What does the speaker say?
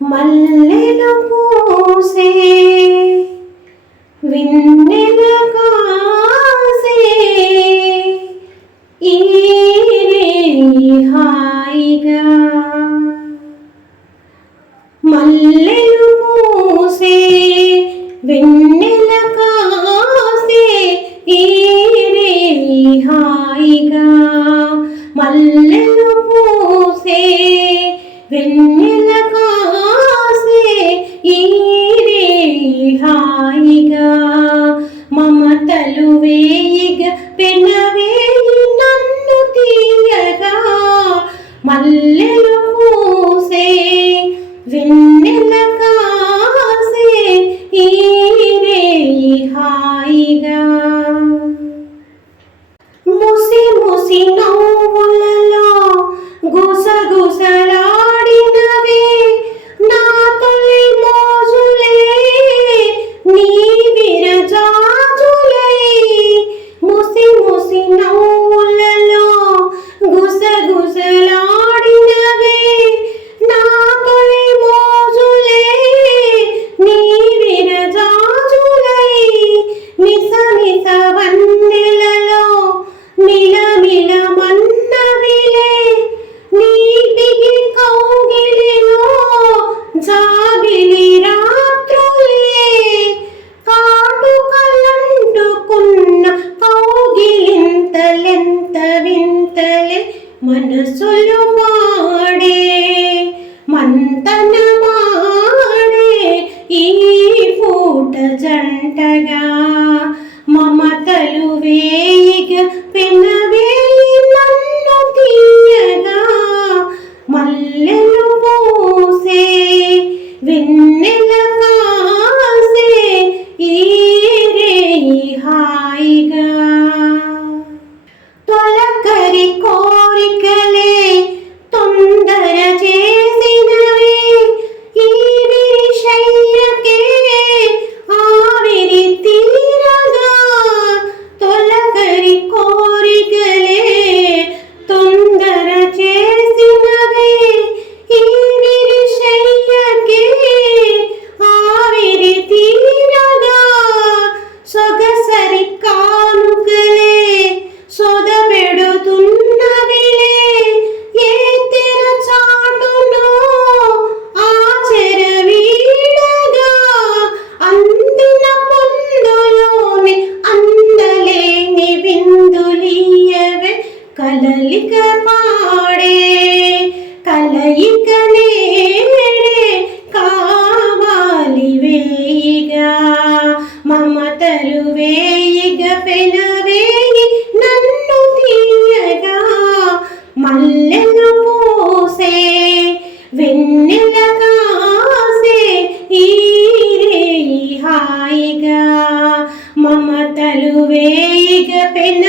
మల్లెలు పూసే వెన్నెల కాసే ఈ రేయి హాయిగా మల్లెలు పూసే వెన్నెల కాసే ఈ రేయి హాయిగా మల్లెలు పూసే వెన్నెల కాసే ఈ రేయి హాయిగా మమతలు వేయిగా పెనవేయి నన్ను తీయగా మల్లెలు పూసే వెన్నెల కాసే ఈ రేయి హాయిగా ముసి ముసి నవ్వులలో గుసగుసలాడినవే నా తొలి మోజులే నీ విరజాజులై ముసి ముసి నవ్వులలో గుసగుసలాడినవే నా తొలి మోజులే నీ విరజాజులై మిస మిస వన్నెలలో మిలమిల మన్నవిలే నీటికి కౌగిలిలో జాబిలి రాత్రులే కాటుకలంటుకున్న కౌగిలింతలెంత వింతలే మనసులు పాడే మంతన మాడే ఈ పూట జంటగా మమతలు వేయిగా పెనవేయి నన్ను తీయగా మల్లెలు పూసే వెన్నెల కాసే ఈ రేయి హాయిగా తొలకరి కోరికలే తొందర చేసినవే ఈ విషయ్యకే ఆవిరి తీరగా తొలకరి కోరికలే తొందర చేసినవే ఈ విషయ్యకే ఆవిరి తీరగా సొగసరి కానుకలే సొద పెడుతున్నవిలే ఏ తెర చాటునో ఆచర వీడగా అందిన పొందులోని అందలేని విందులీయవే కలలిక పాడే కలయిక నేడే కావాలి వేయిగా మమతలు వేయిగా పెనవేయి నన్ను తీయగా మల్లెలు పూసే వెన్నెల కాసే ఈ రేయి హాయిగా మమతలు వేయిగా పెన